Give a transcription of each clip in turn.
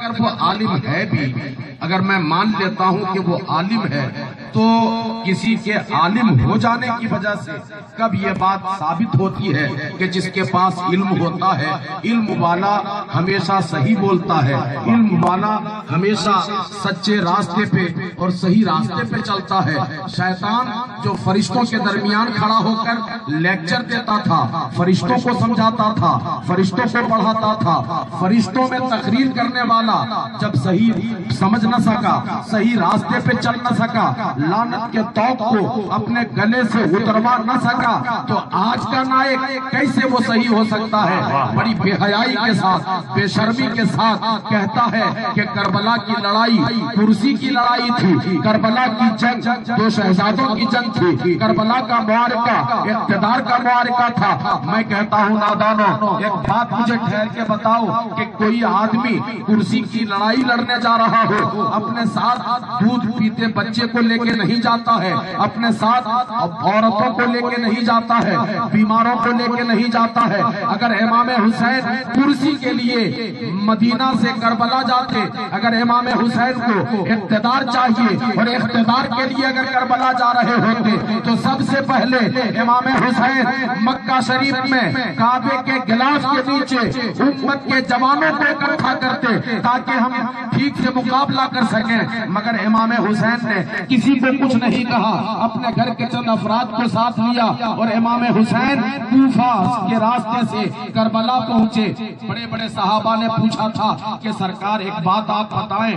اگر وہ عالم ہے بھی، اگر میں مان لیتا ہوں کہ وہ عالم ہے، تو کسی کے عالم ہو جانے کی وجہ سے کب یہ بات ثابت ہوتی ہے کہ جس کے پاس علم ہوتا ہے، علم والا ہمیشہ صحیح بولتا ہے، علم والا ہمیشہ سچے راستے پہ اور صحیح راستے پہ چلتا ہے۔ شیطان جو فرشتوں کے درمیان کھڑا ہو کر لیکچر دیتا تھا، فرشتوں کو سمجھاتا تھا، فرشتوں کو پڑھاتا تھا، فرشتوں میں تقریر کرنے والا جب صحیح سمجھ نہ سکا، صحیح راستے پہ چل نہ سکا، لعنت کے طوق کو اپنے گلے سے اتروا نہ سکا، تو آج کا نائک کیسے وہ صحیح ہو سکتا ہے؟ بڑی بے حیائی کے ساتھ، بے شرمی کے ساتھ کہتا ہے کہ کربلا کی لڑائی کرسی کی لڑائی تھی، کربلا کی جنگ دو شہزادوں کی جنگ تھی، کربلا کا معرکہ اقتدار کا معرکہ تھا۔ میں کہتا ہوں نادانوں، ایک بات مجھے ٹھہر کے بتاؤ کہ کوئی آدمی کرسی کی لڑائی لڑنے جا رہا ہو، اپنے ساتھ دودھ پیتے بچے کو لے کے نہیں جاتا ہے، اپنے ساتھ عورتوں کو لے کے نہیں جاتا ہے، بیماروں کو لے کے نہیں جاتا ہے۔ اگر امام حسین کرسی کے لیے مدینہ سے کربلا جاتے، اگر امام حسین کو اقتدار چاہیے اور اقتدار کے لیے اگر کربلا جا رہے ہوتے، تو سب سے پہلے امام حسین مکہ شریف میں کعبے کے گلاف کے نیچے امت کے جوانوں کو اکٹھا کرتے تاکہ ہم ٹھیک سے مقابلہ کر سکیں، مگر امام حسین نے کسی کو کچھ نہیں کہا، اپنے گھر کے چند افراد کو ساتھ لیا اور امام حسین کوفہ کے راستے سے کربلا پہنچے۔ بڑے بڑے صحابہ نے پوچھا تھا کہ سرکار ایک بات آپ بتائیں،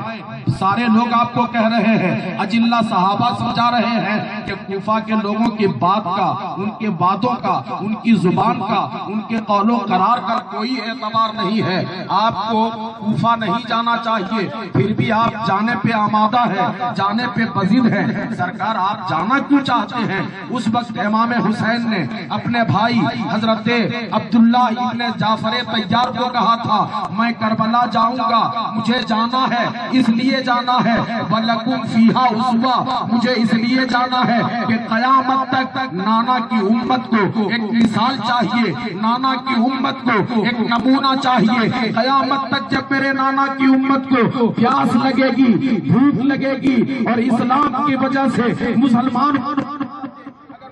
سارے لوگ آپ کو کہہ رہے ہیں، اجلہ صحابہ سمجھا رہے ہیں کہ کوفہ کے لوگوں کی بات کا، ان کے باتوں کا، ان کی زبان کا، ان کے قول و قرار کا کوئی اعتبار نہیں ہے، آپ کو کوفہ نہیں جانا چاہیے، پھر بھی آپ جانے پہ آمادہ ہے، جانے پہ بزد ہے، سرکار آپ جانا کیوں چاہتے ہیں؟ اس وقت امام حسین نے اپنے بھائی حضرت عبداللہ ابن جعفر طیار کو کہا تھا، میں کربلا جاؤں گا، مجھے جانا ہے، اس لیے جانا ہے، وَلَكُمْ فِيهَا أُسْوَةٌ، مجھے اس لیے جانا ہے کہ قیامت تک نانا کی امت کو ایک مثال چاہیے، نانا کی امت کو ایک نمونہ چاہیے، قیامت تک جب میرے نانا کی امت کو پیاس لگے گی، بھوک لگے گی اور اسلام کی وجہ سے مسلمان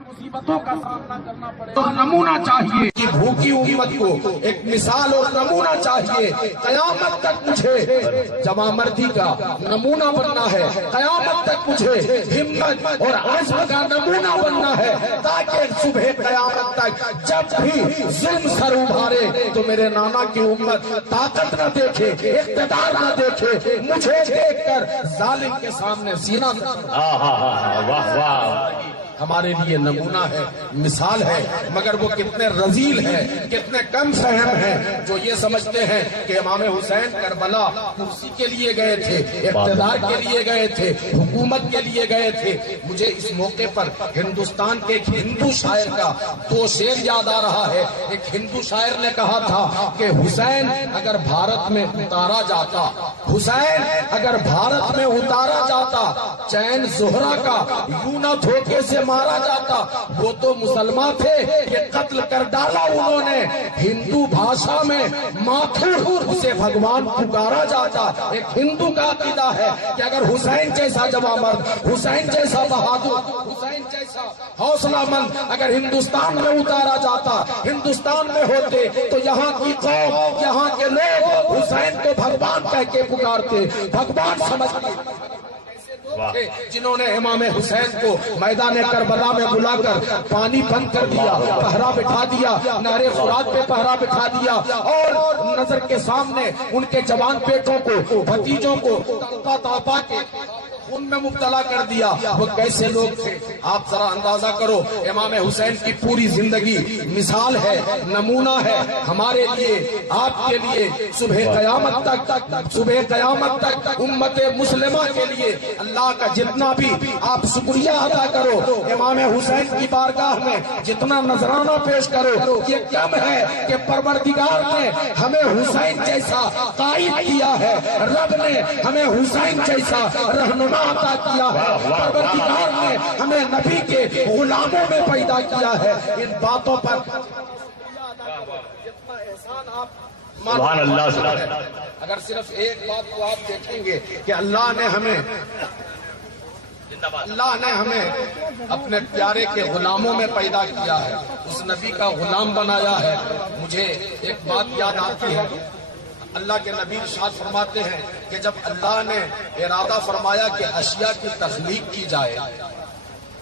مصیبتوں کا سامنا کرنا پڑے تو نمونہ چاہیے کہ بھوکی امت کو ایک مثال اور نمونہ چاہیے، قیامت تک مجھے جمع مردی کا نمونہ بننا ہے، قیامت تک مجھے ہمت اور عزم کا نمونہ بننا ہے، تاکہ صبح قیامت تک جب بھی ظلم سر ابھارے تو میرے نانا کی امت طاقت نہ دیکھے، اقتدار نہ دیکھے، مجھے دیکھ کر ظالم کے سامنے سینہ ہمارے لیے نمونہ ہے، مثال ہے، مگر وہ کتنے رذیل ہیں، کتنے کم فہم ہیں جو یہ سمجھتے ہیں کہ امام حسین کربلا کرسی کے لیے گئے تھے، اقتدار کے لیے گئے تھے، حکومت کے لیے گئے تھے۔ مجھے اس موقع پر ہندوستان کے ایک ہندو شاعر کا دو شعر یاد آ رہا ہے۔ ایک ہندو شاعر نے کہا تھا کہ حسین اگر بھارت میں اتارا جاتا، حسین اگر بھارت میں اتارا جاتا، چین زہرا کا یوں نہ دھوکے سے مارا جاتا، وہ تو مسلمان تھے کہ قتل کر ڈالا انہوں نے، ہندو بھاشا میں ماتھور اسے بھگوان پکارا جاتا۔ ایک ہندو کا عقیدہ ہے کہ اگر حسین جیسا جوان مرد، حسین جیسا بہادر، حسین جیسا حوصلہ مند اگر ہندوستان میں اتارا جاتا، ہندوستان میں ہوتے، تو یہاں کی قوم، یہاں کے لوگ حسین کو بھگوان کہہ کے پکارتے، بھگوان سمجھتے۔ جنہوں نے امام حسین کو میدان کربلا میں بلا کر پانی بند کر دیا، پہرا بٹھا دیا، نہر فرات پہ پہرا بٹھا دیا اور نظر کے سامنے ان کے جوان بیٹوں کو، بھتیجوں کو تڑپا تڑپا کے ان میں مبتلا کر دیا۔ وہ کیسے لوگ تھے آپ ذرا اندازہ کرو۔ امام حسین کی پوری زندگی مثال ہے، نمونہ ہے ہمارے لیے، آپ کے لیے، صبح قیامت تک، صبح قیامت تک امت مسلمہ کے لیے۔ اللہ کا جتنا بھی آپ شکریہ ادا کرو، امام حسین کی بارگاہ میں جتنا نذرانہ پیش کرو، یہ کم ہے کہ پروردگار نے ہمیں حسین جیسا قائد کیا ہے، رب نے ہمیں حسین جیسا رہنما عطا کیا ہے، پروردگار نے ہمیں نبی کے غلاموں میں پیدا کیا ہے۔ ان باتوں پر جتنا احسان آپ سبحان اللہ سبحان اللہ۔ اگر صرف ایک بات کو آپ دیکھیں گے کہ اللہ نے ہمیں اپنے پیارے کے غلاموں میں پیدا کیا ہے، اس نبی کا غلام بنایا ہے، مجھے ایک بات یاد آتی ہے۔ اللہ کے نبی ارشاد فرماتے ہیں کہ جب اللہ نے ارادہ فرمایا کہ اشیاء کی تخلیق کی جائے،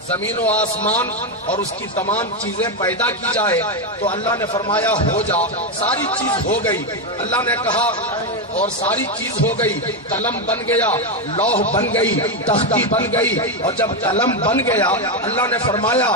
زمین و آسمان اور اس کی تمام چیزیں پیدا کی جائے، تو اللہ نے فرمایا ہو جا، ساری چیز ہو گئی۔ اللہ نے کہا اور ساری چیز ہو گئی، قلم بن گیا، لوح بن گئی، تختی بن گئی، اور جب قلم بن گیا اللہ نے فرمایا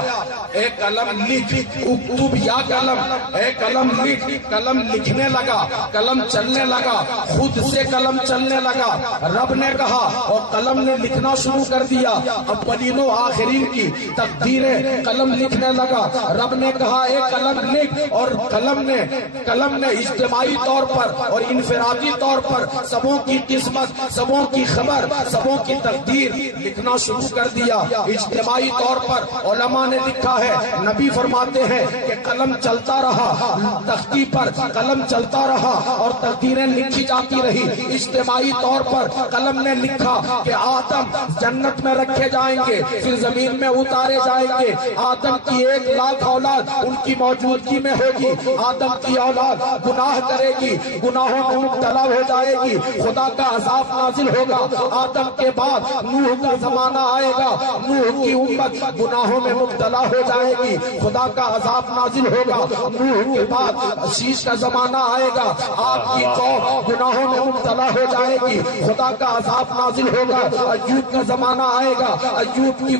اے قلم لکھ، اکتب یا قلم، اے قلم لکھ۔ قلم لکھنے لگا، قلم چلنے لگا، خود سے قلم چلنے لگا۔ رب نے کہا اور قلم نے لکھنا شروع کر دیا، اولین و آخرین کی تقدیریں قلم لکھنے لگا۔ رب نے کہا اے قلم لکھ، اور قلم نے اجتماعی طور پر اور انفرادی طور پر سبوں کی قسمت، سبوں کی خبر، سبوں کی تقدیر لکھنا شروع کر دیا۔ اجتماعی طور پر علماء نے لکھا ہے، نبی فرماتے ہیں کہ قلم چلتا رہا، تختی پر قلم چلتا رہا اور تقدیریں لکھی جاتی رہی۔ اجتماعی طور پر قلم نے لکھا کہ آدم جنت میں رکھے جائیں گے، پھر زمین میں اتارے جائیں گے۔ آدم کی 1,00,000 اولاد ان کی موجودگی میں ہوگی۔ آدم کی اولاد گناہ کرے گی، گناہوں میں مبتلا ہو جائے گی، خدا کا عذاب نازل ہوگا۔ آدم کے بعد نوح کا زمانہ آئے گا، نوح کی امت گناہوں میں مبتلا ہو جائے گی، خدا کا عذاب نازل ہوگا۔ نوح کے بعد شیش کا زمانہ آئے گا، آپ کی قوم گناہوں میں مبتلا ہو جائے گی، خدا کا عذاب نازل ہوگا۔ ایوب کا زمانہ آئے گا، ایوب کی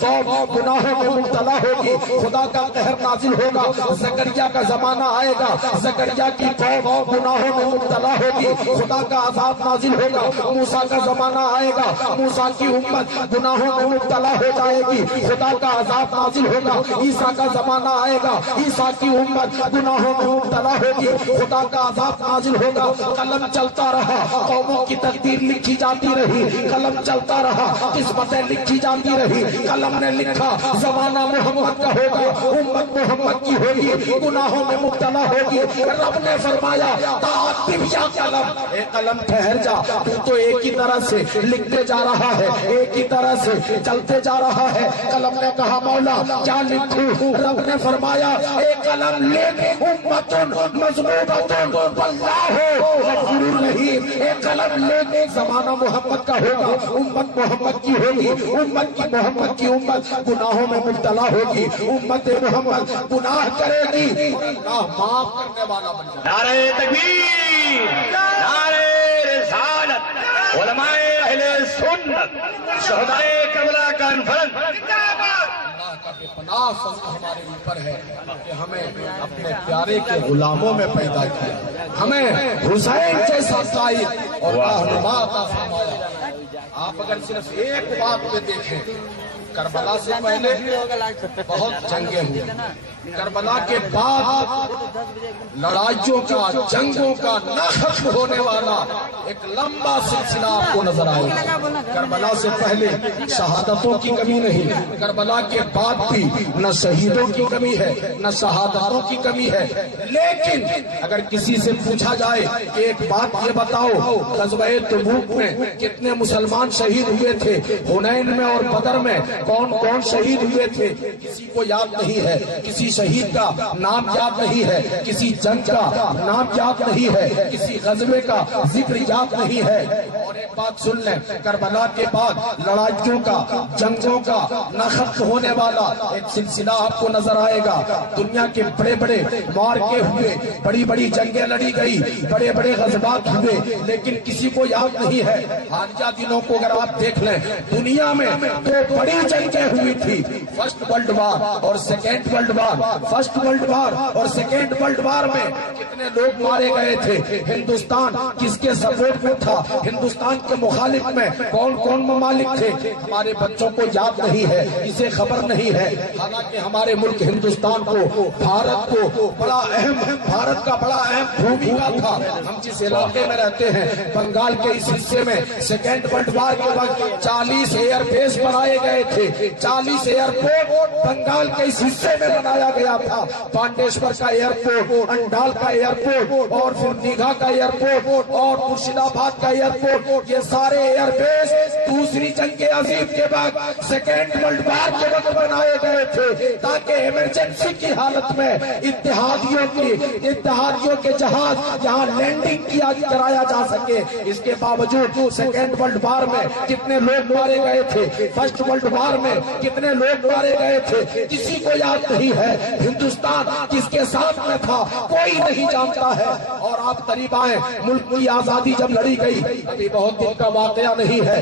قوم گناہوں میں مبتلا ہوگی، خدا کا قہر نازل ہوگا۔ زکریا کا زمانہ آئے گا، زکریا کی قوم گناہوں میں مبتلا ہوگی، خدا کا عذاب نازل ہوگا۔ موسیٰ کا زمانہ آئے گا، موسیٰ کی امت گناہوں میں مبتلا ہو جائے گی، خدا کا عذاب نازل ہوگا۔ عیسیٰ کا زمانہ آئے گا، عیسیٰ کی امت گناہوں میں مبتلا ہوگی، خدا کا عذاب نازل ہوگا۔ قلم چلتا رہا، قوموں کی تقدیر لکھی جاتی رہی، قلم چلتا رہا، قسمتیں لکھی جاتی رہی۔ قلم نے لکھا زمانہ محمد کا ہوگا، امت محمد کی ہوگی، گناہوں میں مبتلا ہوگی۔ رب نے فرمایا تعتب یا قلم، اے قلم ٹھہر جا، تو ایک ہی طرح سے لکھتے جا رہا ہے، ایک ہی طرح سے چلتے جا رہا ہے۔ قلم نے کہا مولا کیا لکھوں؟ رب نے فرمایا اے قلم لکھ امت مذمومۃ واللہ غفور رحیم۔ اے قلم لکھ زمانہ محمد کا ہوگا، امت محمد کی ہوگی، امت کی محمد کی امت گناہوں میں مبتلا ہوگی، امت محمد گناہ کرے گی، گناہ معاف کرنے والا بن جائے۔ نعرہ تکبیر، نعرہ رسالت، علماء اہل سنت، شہدائے کربلا کانفرنس۔ اللہ کا بے پناہ فضل ہمارے اوپر ہے کہ ہمیں اپنے پیارے کے غلاموں میں پیدا کیا، ہمیں حسین جیسا قائد اور رہنما عطا فرمایا۔ آپ اگر صرف ایک بات پہ دیکھیں، کربلا سے پہلے بہت جنگیں ہوئی، کربلا کے بعد لڑائیوں کا، جنگوں کا نہ ختم ہونے والا ایک لمبا سلسلہ آپ کو نظر آئے گا۔ کربلا سے پہلے شہادتوں کی کمی نہیں، کربلا کے بعد بھی نہ شہیدوں کی کمی ہے، نہ شہادتوں کی کمی ہے۔ لیکن اگر کسی سے پوچھا جائے کہ ایک بات یہ بتاؤ، غزوہ تبوک میں کتنے مسلمان شہید ہوئے تھے، حنین میں اور بدر میں کون کون شہید ہوئے تھے، کسی کو یاد نہیں ہے، کسی شہید کا نام یاد نہیں ہے، کسی جنگ کا نام یاد نہیں ہے، کسی غزوے کا ذکر یاد نہیں ہے۔ اور ایک بات سن لیں، کربلا کے بعد لڑائیوں کا، جنگوں کا نہ ختم ہونے والا ایک سلسلہ آپ کو نظر آئے گا۔ دنیا کے بڑے بڑے معرکے ہوئے، بڑی بڑی جنگیں لڑی گئی، بڑے بڑے غزوات ہوئے، لیکن کسی کو یاد نہیں ہے۔ حالیہ دنوں کو اگر آپ دیکھ لیں، دنیا میں دو بڑی جنگیں ہوئی تھی، فرسٹ ورلڈ وار اور second world war. First world war اور سیکنڈ ورلڈ وار میں کتنے لوگ مارے گئے تھے، ہندوستان کس کے سپورٹ میں تھا، ہندوستان کے مخالف میں کون کون ممالک تھے، ہمارے بچوں کو یاد نہیں ہے، اسے خبر نہیں ہے۔ حالانکہ ہمارے ملک ہندوستان کو، بھارت کو بڑا اہم، بھارت کا بڑا اہم بھومکا تھا۔ ہم جس علاقے میں رہتے ہیں، بنگال کے اس حصے میں سیکنڈ ورلڈ وار کے وقت 40 ایئر بیس بنائے گئے تھے۔ تھے 40 ایئرپورٹ بنگال کے اس حصے میں بنایا گیا تھا، پانڈیشور کا ایئرپورٹ، انڈال کا ایئرپورٹ، اور پھر دیگھا کا ایئرپورٹ، اور مرشد آباد کا ایئرپورٹ، یہ سارے ایئر بیس دوسری جنگ عظیم کے بعد سیکنڈ ورلڈ وار کے وقت بنائے گئے تھے تاکہ ایمرجنسی کی حالت میں اتحادیوں کے جہاز یہاں لینڈنگ کرایا جا سکے۔ اس کے باوجود سیکنڈ ورلڈ وار میں کتنے لوگ مارے گئے تھے، فرسٹ ورلڈ وار میں کتنے لوگ مارے گئے تھے، کسی کو یاد نہیں ہے۔ ہندوستان کس کے ساتھ میں تھا کوئی نہیں جانتا ہے۔ اور آپ قریب آئے، ملک کی آزادی جب لڑی گئی، ابھی بہت دن کا واقعہ نہیں ہے،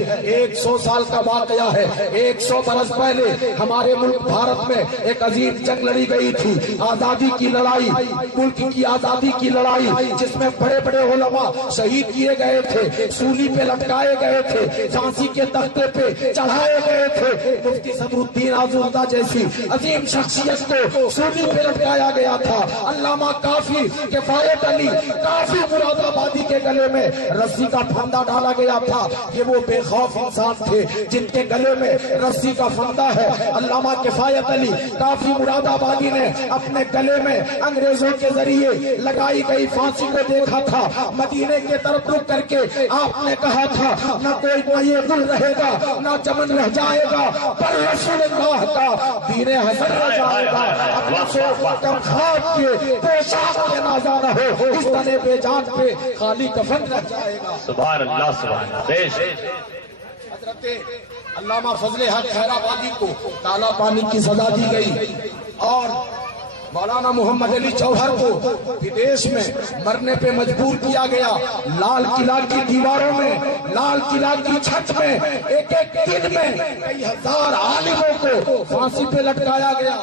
100 سال کا واقعہ ہے۔ 100 برس پہلے ہمارے ملک بھارت میں ایک عظیم جنگ لڑی گئی تھی، آزادی کی لڑائی، ملک کی آزادی کی لڑائی، جس میں بڑے بڑے علماء شہید کیے گئے تھے، سولی پہ لٹکائے گئے تھے، پھانسی کے تختے پہ چڑھائے گئے تھے۔ مفتی صدر الدین آزردہ جیسی عظیم شخصیت کو سولی پہ لٹکایا گیا تھا۔ علامہ کافی کفایت علی کافی مراد آبادی کے گلے میں رسی کا پھندا ڈالا گیا تھا۔ یہ وہ بے خوف انسان تھے جن کے گلے میں رسی کا پھندا ہے۔ علامہ کفایت علی کافی مراد آبادی نے اپنے گلے میں انگریزوں کے ذریعے لگائی گئی پھانسی کو دیکھا تھا۔ مدینے کے طرف رک کر کے آپ نے کہا تھا، نہ کوئی یہ گل رہے گا نہ چمن رہ جائے گا، پر رسول اللہ کا دین حسن رہ جائے گا۔ اپنا سو کم خواب کے پوشاک کے نازا نہ ہو، اس تنے بے جان پہ خالی کفن رہ جائے گا۔ سبحان اللہ سبحان اللہ۔ حضرت علامہ فضل حق حیدرآبادی کو کالا پانی کی سزا دی گئی، اور مولانا محمد علی جوہر کو بدیش میں مرنے پہ مجبور کیا گیا۔ لال قلعہ کی دیواروں میں، لال قلعہ کی چھت میں ایک ایک دن میں کئی ہزار عالموں کو پھانسی پہ لٹکایا گیا۔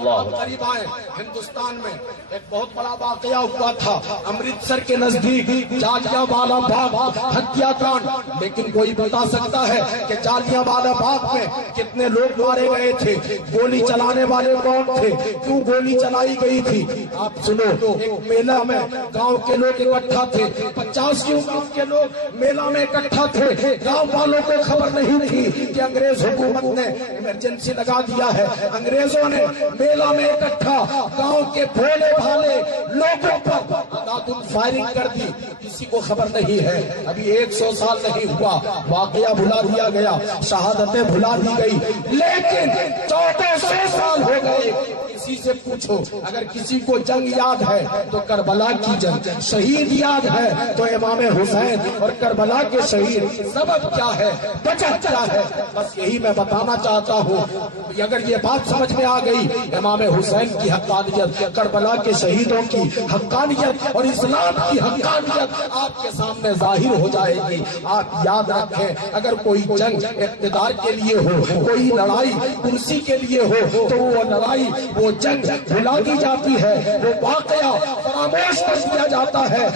قریب آئے، ہندوستان میں ایک بہت بڑا واقعہ ہوا تھا امرتسر کے نزدیک، جالیاں والا باغ ہتیا کانڈ۔ لیکن کوئی بتا سکتا ہے کہ جالیاں والا باغ میں کتنے لوگ مارے گئے تھے، گولی چلانے والے کون تھے، کیوں گولی چلائی گئی تھی؟ آپ سنو، ایک میلہ میں گاؤں کے لوگ اکٹھا تھے، 50 گاؤں کے لوگ میلہ میں اکٹھا تھے۔ گاؤں والوں کو خبر نہیں تھی کہ انگریز حکومت نے ایمرجنسی لگا دیا ہے۔ انگریزوں نے میلہ میں اکٹھا گاؤں کے بھولے بھالے لوگوں پر فائرنگ کر دی، کسی کو خبر نہیں ہے۔ ابھی 100 سال نہیں ہوا، واقعہ بھلا دیا گیا، شہادتیں بھلا دی گئی، لیکن 1400 سال ہو گئے۔ کسی سے پوچھو، اگر کسی کو جنگ یاد ہے تو کربلا کی جنگ، شہید یاد ہے تو امام حسین اور کربلا کے شہید۔ سبب کیا ہے، وجہ کیا ہے؟ بس یہی میں بتانا چاہتا ہوں۔ اگر یہ بات سمجھ میں آ گئی، امام حسین کی حقانیت، کربلا کے شہیدوں کی حقانیت اور اسلام کی حقانیت آپ کے سامنے ظاہر ہو جائے گی۔ آپ یاد رکھیں، اگر کوئی جنگ اقتدار کے لیے ہو، کوئی لڑائی کرسی کے لیے ہو، تو وہ لڑائی، وہ جنگ بھلا دی جاتی ہے، وہ واقعہ فراموش کر دیا جاتا ہے۔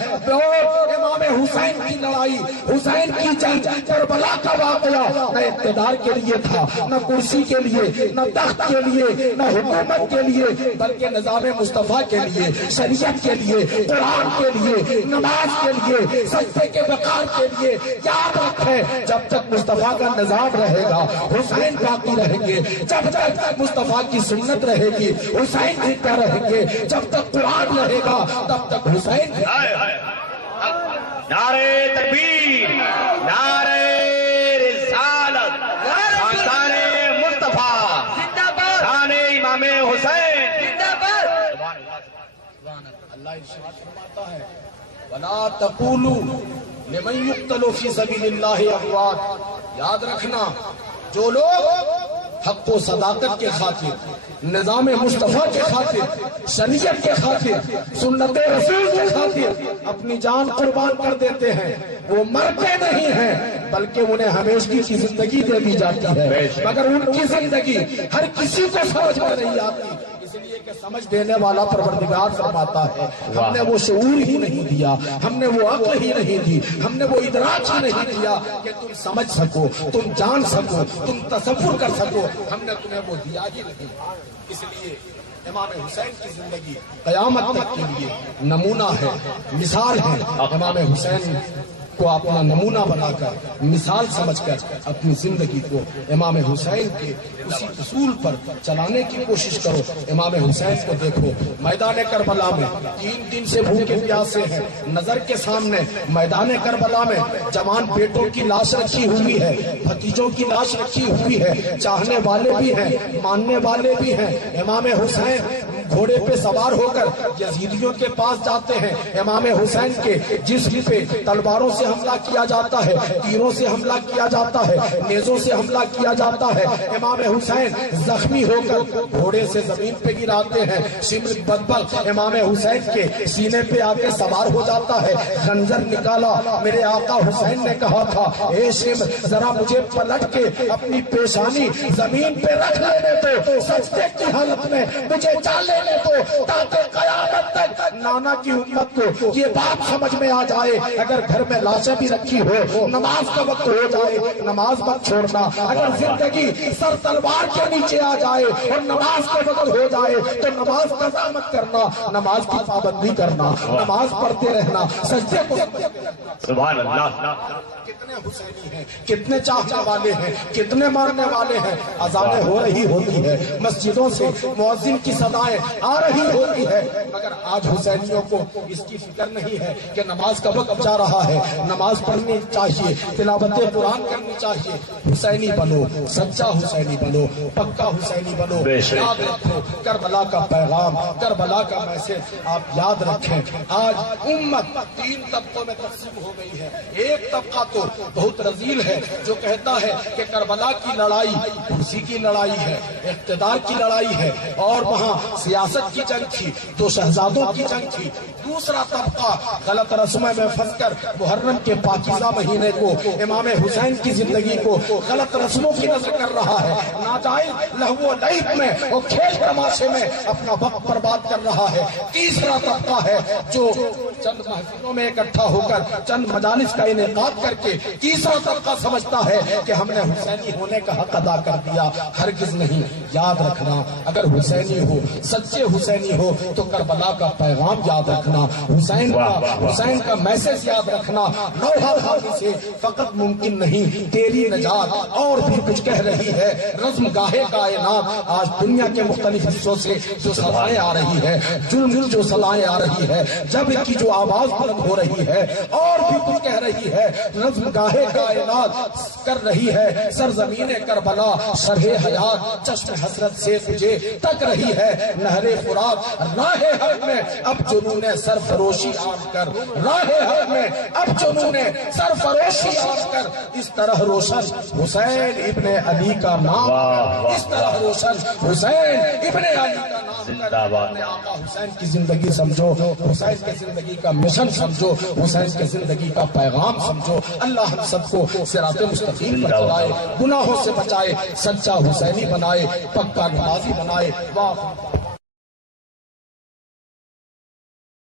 امام حسین کی لڑائی، حسین کی جنگ، کربلا کا واقعہ نہ اقتدار کے لیے تھا، نہ کرسی کے لیے، نہ تخت کے لیے، نہ حکومت کے لیے، بلکہ نظام مصطفیٰ کے لیے، شریعت کے لیے، قرآن کے لیے، نماز کے لیے، سجدے کے وقار کے لیے۔ یاد رکھیں، جب تک مصطفیٰ کا نظام رہے گا حسین باقی رہیں گے، جب تک مصطفیٰ کی سنت رہے گی حسین زندہ رہیں گے، جب تک قرآن رہے گا تب تک حسین۔ نعرے تکبیر، نعرے رسالت، خاندان مصطفیٰ، شان امام حسین۔ اللہ ارشاد فرماتا ہے، وَلَا تَقُولُوا لِمَن يُقْتَلُ فِي سَبِيلِ اللَّهِ أَمْوَاتٌ۔ یاد رکھنا، جو لوگ حق و صداقت کے خاطر، نظام مصطفیٰ کے خاطر، شریعت کے خاطر، سنت رسول کے خاطر اپنی جان قربان کر دیتے ہیں، وہ مرتے نہیں ہیں بلکہ انہیں ہمیشگی کی زندگی دے دی جاتی ہے، مگر ان کی زندگی ہر کسی کو سمجھ میں نہیں آتی، اس لیے کہ سمجھ دینے والا پروردگار فرماتا ہے، ہم نے وہ شعور ہی نہیں دیا، ہم نے وہ عقل ہی نہیں دی، ہم نے وہ ادراک ہی نہیں دیا کہ تم سمجھ سکو، تم جان سکو، تم تصور کر سکو، ہم نے تمہیں وہ دیا ہی نہیں۔ اس لیے امام حسین کی زندگی قیامت تک کے لیے نمونہ ہے، مثال ہے۔ امام حسین کو اپنا نمونہ بنا کر مثال سمجھ کر اپنی زندگی کو امام حسین کے اسی اصول پر چلانے کی کوشش کرو. امام حسین کو دیکھو میدان کربلا میں 3 دن سے بھوکے پیاسے ہیں. نظر کے سامنے میدان کربلا میں جوان بیٹوں کی لاش رکھی ہوئی ہے, بھتیجوں کی لاش رکھی ہوئی ہے. چاہنے والے بھی ہیں, ماننے والے بھی ہیں. امام حسین گھوڑے پہ سوار ہو کر یزیدیوں کے پاس جاتے ہیں. امام حسین کے جسم پہ تلواروں سے حملہ کیا جاتا ہے, تیروں سے حملہ کیا جاتا ہے, نیزوں سے حملہ کیا جاتا ہے. امام حسین زخمی ہو کر گھوڑے سے زمین پہ گراتے ہیں. شمر بدبل امام حسین کے سینے پہ آ کے سوار ہو جاتا ہے. خنجر نکالا, میرے آقا حسین نے کہا تھا اے شمر ذرا مجھے پلٹ کے اپنی پیشانی زمین پہ رکھ لینے دو, سجدے کی حالت میں مجھے چال لینے دو, تاکہ قیامت تک نانا کی امت کو یہ بات سمجھ میں آ جائے اگر گھر میں لاشیں بھی رکھی ہو, نماز کا وقت ہو جائے نماز مت چھوڑنا. اگر زندگی سر تلوار کے نیچے آ جائے اور نماز کا وقت ہو جائے تو نماز قضا مت کرنا, نماز کی پابندی کرنا, نماز پڑھتے رہنا. سجدے کو سبحان اللہ. کتنے حسینی ہیں, کتنے چاہنے والے ہیں, کتنے ماننے والے ہیں. اذانیں ہو رہی ہوتی ہے, مسجدوں سے مؤذن کی صدائیں آ رہی ہوتی ہے, مگر آج حسینیوں کو اس کی فکر نہیں ہے کہ نماز کا وقت جا رہا ہے, نماز پڑھنی چاہیے, تلاوت قرآن کرنی چاہیے. حسینی بنو, سچا حسینی بنو, پکا حسینی بنو. یاد رکھو کربلا کا پیغام, کربلا کا میسج آپ یاد رکھیں. آج امت 3 طبقوں میں تقسیم ہو گئی ہے. ایک طبقہ تو بہت رذیل ہے جو کہتا ہے کہ کربلا کی لڑائی کرسی کی لڑائی ہے, اقتدار کی لڑائی ہے, اور وہاں سیاست کی جنگ تھی, 2 شہزادوں کی جنگ تھی. دوسرا طبقہ غلط رسموں میں پھنس کر محرم کے پاکیزہ مہینے کو, امام حسین کی زندگی کو غلط رسموں کی نظر کر رہا ہے, ناجائز لہو و لعب میں اور کھیل تماشے میں اپنا وقت برباد کر رہا ہے. تیسرا طبقہ ہے جو چند محفلوں میں اکٹھا ہو کر چند مجالس کا انعقاد کر کے تیسرا طبقہ سمجھتا ہے کہ ہم نے حسینی ہونے کا حق ادا کر دیا. ہرگز نہیں. یاد رکھنا اگر حسینی ہو, سچے حسینی ہو تو کربلا کا پیغام یاد رکھنا, حسین کا میسج یاد رکھنا. لوہا خانی سے فقط ممکن نہیں, تیری نجات اور بھی کچھ کہہ رہی ہے. رزم گاہے کائنات آج دنیا کے مختلف حصوں سے جو صدائیں آ رہی ہے, جلم جو صدائیں آ رہی ہے, جب کی جو آواز بلند ہو رہی ہے, اور بھی کچھ کہہ رہی ہے. رزم گاہے کائنات کر رہی ہے سرزمین کربلا شرح حیات, چشم حسرت سے تجھے تک رہی ہے نہر فرات. راہ حق میں اب جنون سرفروشی آن کر, راہ حق میں اب جنون سرفروشی آن کر. اس طرح روشن حسین ابن علی کا نام, اس طرح روشن حسین ابن علی کا نام. اپنے آقا حسین کی زندگی سمجھو, حسین کی زندگی کا مشن سمجھو, حسین کی زندگی کا پیغام سمجھو. اللہ ہم سب کو صراط مستقیم پر چلائے, گناہوں سے بچائے, سچا حسینی بنائے, پکا نمازی بنائے. واہ